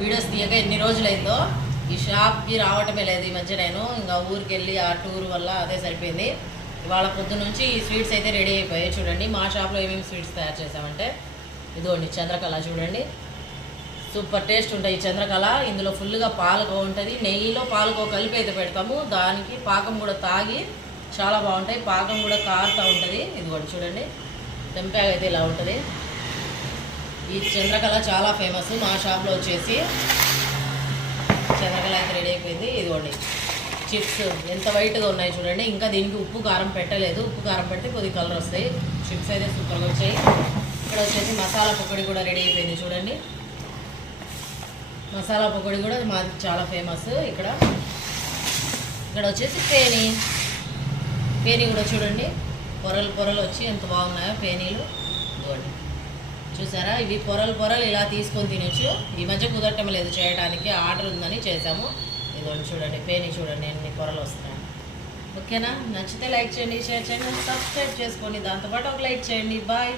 Videos తీయక ఎన్ని రోజులైందో. ఈ షాప్కి రావటమే లేదు ఈ మధ్య. నేను ఇంకా ఊరికి వెళ్ళి ఆ టూర్ వల్ల అదే సరిపోయింది. ఇవాళ పొద్దున్న నుంచి ఈ స్వీట్స్ అయితే రెడీ అయిపోయాయి. చూడండి మా షాప్లో ఏమేమి స్వీట్స్ తయారు చేసామంటే ఇదిగోండి చంద్రకళ. చూడండి సూపర్ టేస్ట్ ఉంటాయి ఈ చంద్రకళ. ఇందులో ఫుల్గా పాలకోవ ఉంటుంది. నెయ్యిలో పాలకోవ కలిపి అయితే పెడతాము. దానికి పాకం కూడా తాగి చాలా బాగుంటాయి. పాకం కూడా కారుతూ ఉంటుంది. ఇదిగోండి చూడండి టెంపాగ్ అయితే ఇలా ఉంటుంది. ఈ చంద్రకళ చాలా ఫేమస్ మా షాప్లో వచ్చేసి. చంద్రకళ అయితే రెడీ అయిపోయింది. ఇదిగోండి చిప్స్ ఎంత వైట్గా ఉన్నాయి చూడండి. ఇంకా దీనికి ఉప్పు కారం పెట్టలేదు. ఉప్పు కారం పెడితే కొద్ది కలర్ వస్తాయి. చిప్స్ అయితే సూపర్గా వచ్చాయి. ఇక్కడ వచ్చేసి మసాలా పకోడీ కూడా రెడీ అయిపోయింది చూడండి. మసాలా పకోడీ కూడా మాది చాలా ఫేమస్. ఇక్కడ వచ్చేసి పేనీ కూడా చూడండి. పొరలు వచ్చి ఎంత బాగున్నాయో పేనీలు. ఇదిగోండి చూసారా, ఇవి పొరలు ఇలా తీసుకొని తినొచ్చు. ఈ మధ్య కుదరటం లేదు చేయడానికి, ఆర్డర్ ఉందని చేసాము. ఇదిగోండి చూడండి పేనీ చూడండి ఎన్ని పొరలు వస్తున్నాయి. ఓకేనా, నచ్చితే లైక్ చేయండి, షేర్ చేయండి, సబ్స్క్రైబ్ చేసుకోండి. దాంతోపాటు ఒక లైక్ చేయండి. బాయ్.